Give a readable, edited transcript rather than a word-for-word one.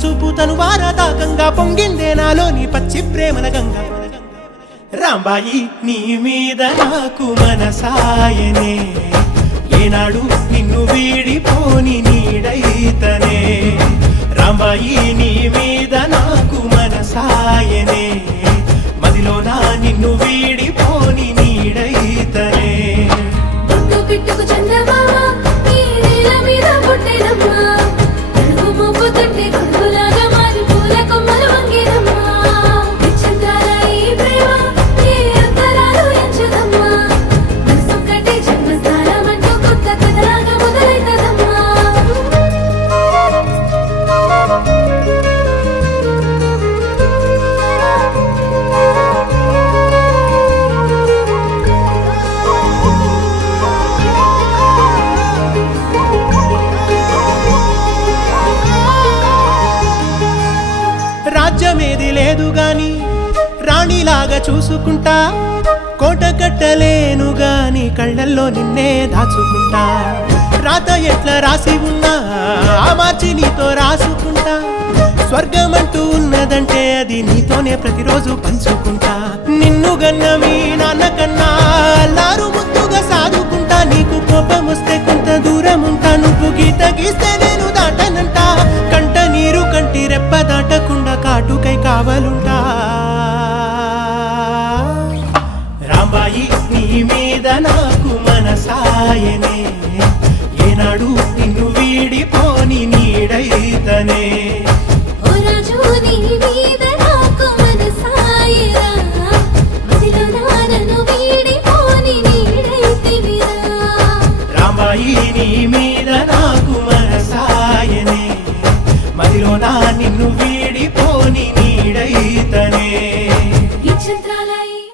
చూపు తను వారదాకంగా పొంగిందే నాలోని పచ్చి ప్రేమల గంగ రాంబాయి నీ మీద నాకు మనసాయనే ఏనాడు నిన్ను వీడిపోని నీడైతనే రాంబాయి నీ మీద నాకు మనసాయనే మదిలోన నిన్ను వీడిపోని నీడైతనే పుట్టు పిట్టుకు చందమామ ఈ నేల మీద పుట్టేనమ్మా అడుగు మోపుతుంటే గొడుగులాగా మారి పూల కొమ్మలు వంగేనమ్మా విచిత్రాల ఈ ప్రేమ ఏ అంతరాలు ఎంచుదమ్మా మనసొక్కటే జన్మస్థానం అంటూ కొత్త కథలాగా మొదలైతదమ్మా రాజ్యమేది లేదు గాని రాణిలాగా చూసుకుంటా కోట కట్టలేను గాని కళ్ళల్లో నిన్నే దాచుకుంటా రాత ఎట్లా రాసి ఉన్నా ఆ మార్చి నీతో రాసుకుంటా స్వర్గమంటూ ఉన్నదంటే అది నీతోనే ప్రతిరోజు పంచుకుంటా నిన్ను గన్న మీ నాన్న కన్నా అల్లారు ముద్దుగా సాదుకుంటా నీకు కోపం వస్తే కొంత దూరం ఉంటా నువ్వు గీత గీస్తే నేను దాటనంట కంట నీరు కంటి రెప్ప దాటకుండా కాటుకై కావలుంటా రాంబాయి నీ మీద నాకు మనసాయనే ఏనాడు నిన్ను వీడిపోని నీడైతనే ఓ రాజు నీ మీద నాకు మనసాయరా మదిలో నన్ను వీడిపోని నీడైతివిరా రాంబాయి నీ మీద నాకు మనసాయనే మదిలో నిన్ను వీడిపోని నీడైతనే